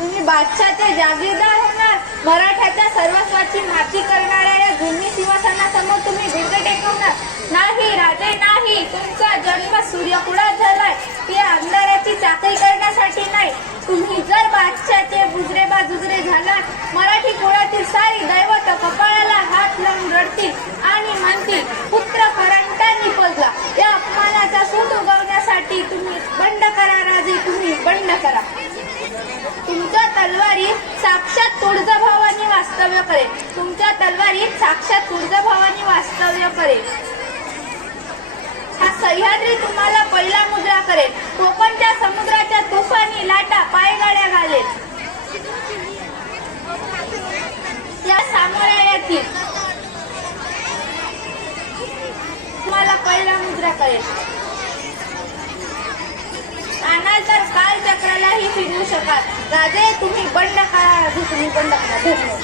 तुम्ही बादशाहचे जागीरदार होणार. मराठ्याच्या सर्वस्वाची माती करणाऱ्या या जुलमी सिंहासनासमोर तुम्ही गुडघे टेकवणार. नाही राजे नाही, तुमचा जन्म सूर्यकुळात झालाय, ते अंधाराची चाकरी करण्यासाठी नाही. तुम्ही जर बादशाहचे बुजरे झालात, मराठी कुळातील सारी दैवत कपाळाला हात लावून रडतील आणि म्हणतील, पुत्र करंटा निपजला. या अपमानाचा सूड उगवण्यासाठी तुम्ही बंड करा राजे, तुम्ही बंड करा. तुमच्या तलवारीत साक्षात तुळजाभवानी वास्तव्य करेल. तुमच्या तलवारीत साक्षात तुळजाभवानी वास्तव्य करेल. हा सह्याद्री तुम्हाला पहिला मुद्रा करेल. कोकणच्या समुद्राच्या तुफानी लाटा पायगाड्या घालेल. या सामोऱ्या येतील. तुम्हाला पहिला मुद्रा करेल. आणाल तर काल चक्रालाही फिरवू शकाल. राजे तुम्ही बंड करा, तुम्ही बंड करा. धन्यवाद.